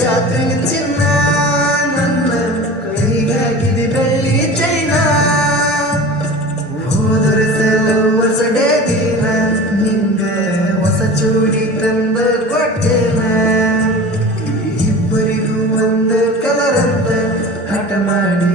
ಜಾತ್ರೆಗೆ ಚಿನ್ನ ನನ್ನ ಕೈಗಾಗಿದೆ ಬೆಳ್ಳಿ ಚೈನ ಹೋದರೆ ವರ್ಷ ಡೇ ದಿನ ನಿಂಗ ಹೊಸ ಚೂಡಿ ತಂದ ಕೊಟ್ಟೆನ ಇಬ್ಬರಿಗೂ ಒಂದು ಕಲರ್ ಅಂತ ಹಠ ಮಾಡಿ